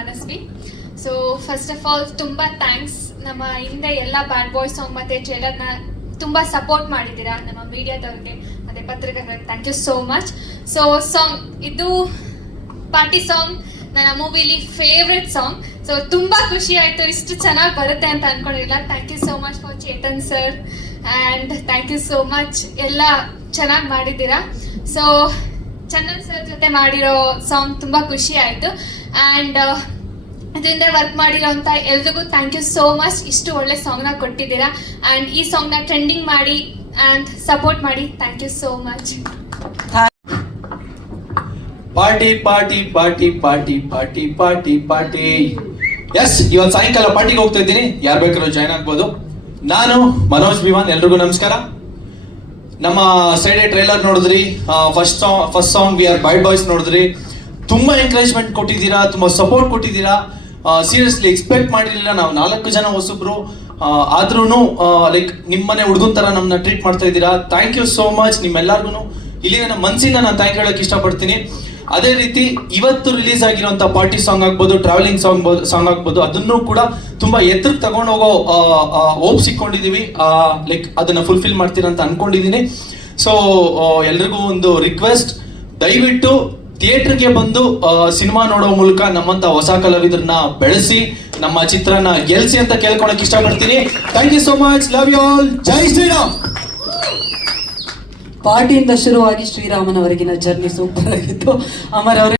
Manasvi so first of all ತುಂಬಾ thanks ನಮ್ಮ ಹಿಂದೆ ಎಲ್ಲ ಬ್ಯಾಡ್ ಬಾಯ್ ಸಾಂಗ್ ಮತ್ತು ಟ್ರೇಲರ್ನ ತುಂಬಾ ಸಪೋರ್ಟ್ ಮಾಡಿದ್ದೀರಾ ನಮ್ಮ ಮೀಡಿಯಾದವ್ರಿಗೆ, ಮತ್ತೆ ಪತ್ರಿಕೆಗಳಿಗೆ thank you so much so song ಇದು ಪಾರ್ಟಿ ಸಾಂಗ್ ನನ್ನ ಮೂವಿಲಿ ಫೇವ್ರೆಟ್ ಸಾಂಗ್ ಸೊ ತುಂಬಾ ಖುಷಿ ಆಯ್ತು. ಇಷ್ಟು ಚೆನ್ನಾಗಿ ಬರುತ್ತೆ ಅಂತ ಅನ್ಕೊಂಡಿಲ್ಲ. Thank you so much for Chetan sir and thank you so much ಎಲ್ಲ ಚೆನ್ನಾಗಿ ಮಾಡಿದ್ದೀರಾ. ಸೊ ಚಂದನ್ ಸರ್ ಜೊತೆ ಮಾಡಿರೋ ಸಾಂಗ್ ತುಂಬಾ ಖುಷಿ ಆಯಿತು. ಆ್ಯಂಡ್ ಇದರಿಂದ ವರ್ಕ್ ಮಾಡಿರೋಂಥ ಎಲ್ರಿಗೂ ಥ್ಯಾಂಕ್ ಯು ಸೋ ಮಚ್ ಇಷ್ಟು ಒಳ್ಳೆ ಸಾಂಗ್ನ ಕೊಟ್ಟಿದ್ದೀರಾ. ಆ್ಯಂಡ್ ಈ ಸಾಂಗ್ನ ಟ್ರೆಂಡಿಂಗ್ ಮಾಡಿ ಆ್ಯಂಡ್ ಸಪೋರ್ಟ್ ಮಾಡಿ. Thank you so much party party party party party party party yes ಇವತ್ತು ಸಾಯಂಕಾಲ ಪಾರ್ಟಿಗೆ ಹೋಗ್ತಾ ಇದ್ದೀನಿ. ಯಾರು ಬೇಕಾದ್ರೂ ಜಾಯ್ನ್ ಆಗ್ಬೋದು. ನಾನು, ಮನೋಜ್ ಭೀಮಾನ್, ಎಲ್ರಿಗೂ ನಮಸ್ಕಾರ. ನಮ್ಮ ಸೈಡೆ ಟ್ರೈಲರ್ ನೋಡಿದ್ರಿ. First song first song we are bad boys ನೋಡಿದ್ರಿ. ತುಂಬಾ ಎಂಕರೇಜ್ಮೆಂಟ್ ಕೊಟ್ಟಿದ್ದೀರಾ, ತುಂಬಾ ಸಪೋರ್ಟ್ ಕೊಟ್ಟಿದ್ದೀರಾ. ಸೀರಿಯಸ್ಲಿ ಎಕ್ಸ್ಪೆಕ್ಟ್ ಮಾಡಿರಲಿಲ್ಲ. ನಾವು ನಾಲ್ಕು ಜನ ಹೊಸಬ್ರು. ಆದ್ರೂ ಲೈಕ್ ನಿಮ್ಮನೆ ಹುಡುಗನ್ ತರ ನಮ್ಮನ್ನ ಟ್ರೀಟ್ ಮಾಡ್ತಾ ಇದ್ದೀರಾ. ಥ್ಯಾಂಕ್ ಯು ಸೋ ಮಚ್ ನಿಮ್ಮೆಲ್ಲರಿಗೂ ಇಲ್ಲಿ ನನ್ನ ಮನಸ್ಸಿಂದ ನಾನು ಥ್ಯಾಂಕ್ ಹೇಳಕ್ ಇಷ್ಟಪಡ್ತೀನಿ. ಅದೇ ರೀತಿ ಇವತ್ತು ರಿಲೀಸ್ ಆಗಿರುವಂತ ಪಾರ್ಟಿ ಸಾಂಗ್ ಆಗ್ಬೋದು ಟ್ರಾವೆಲಿಂಗ್ ಸಾಂಗ್ ಸಾಂಗ್ ಆಗ್ಬೋದು, ಅದನ್ನು ಕೂಡ ತುಂಬಾ ಎತ್ತರಕ್ಕೆ ತಗೊಂಡೋಗೋ ಓಪ್ ಸಿಕ್ಕೊಂಡಿದೀವಿ ಲೈಕ್ ಅದನ್ನ ಫುಲ್ಫಿಲ್ ಮಾಡ್ತೀರಾ ಅಂತ ಅನ್ಕೊಂಡಿದೀನಿ. ಸೊ ಎಲ್ರಿಗೂ ಒಂದು ರಿಕ್ವೆಸ್ಟ್ ದಯವಿಟ್ಟು ಥಿಯೇಟರ್ಗೆ ಬಂದು ಸಿನಿಮಾ ನೋಡೋ ಮೂಲಕ ನಮ್ಮಂತ ಹೊಸ ಕಲಾವಿದರನ್ನ ಬೆಳೆಸಿ, ನಮ್ಮ ಚಿತ್ರನ ಗೆಲ್ಸಿ ಅಂತ ಕೇಳ್ಕೊಳಕ್ ಇಷ್ಟಪಡ್ತೀನಿ. Thank you so much love you all ಜೈ ಶ್ರೀರಾಮ್. ಪಾರ್ಟಿಯಿಂದ ಶುರುವಾಗಿ ಶ್ರೀರಾಮನವರೆಗಿನ ಜರ್ನಿ ಸೂಪರ್ ಆಗಿತ್ತು. ಅಮರ್